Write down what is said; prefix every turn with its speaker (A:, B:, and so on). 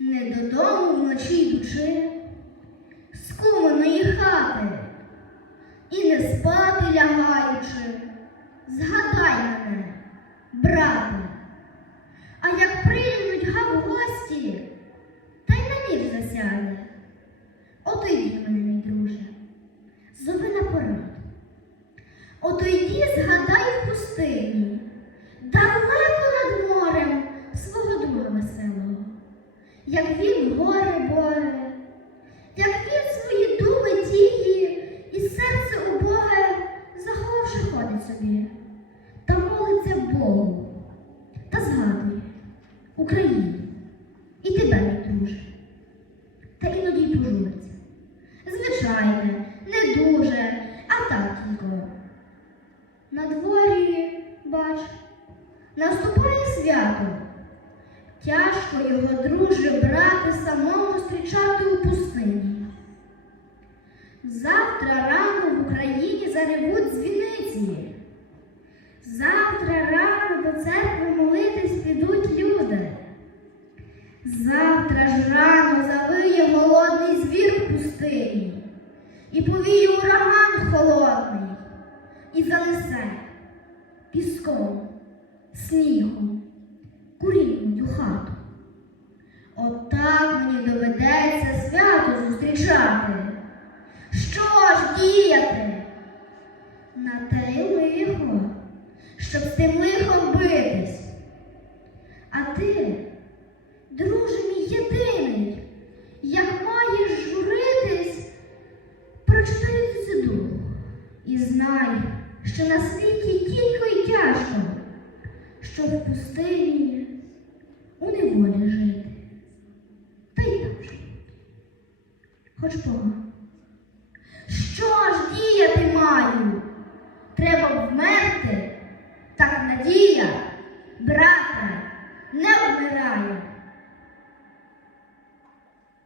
A: Не додому вночі йдучи, з куманої хати, і не спати лягаючи, згадай мене, брате, а як прийдуть гав гості, та й на ніч засяне, йди мене, мій друже, зови на порад. Ото йди, згадай в пустині, далеко над морем свого друга веселого, як він горе боре, як він свої думи тії, і серце убоге, заховавши ходить собі, та молиться Богу, та згадує Україну і тебе, мій друже, та іноді й пожуриться. Звичайне, не дуже, а так тільки. На дворі, бач, наступає свято. Тяжко його, друже, брати самому зустрічати у пустині. Завтра рано в Україні заревуть дзвіниці. Завтра рано до церкви молитись підуть люди. Завтра ж рано завиє голодний звір в пустині, і повіє ураган холодний, і занесе піском, снігом, На те й лихо, щоб з тим лихом битись. А ти, друже мій єдиний, як маєш журитись, прочитай цю і знай, що на світі тільки й тяжко, що в пустині у неволі жити. Та й так. Хоч погано. Що ж діяти маю? треба вмерти, так надія, брате.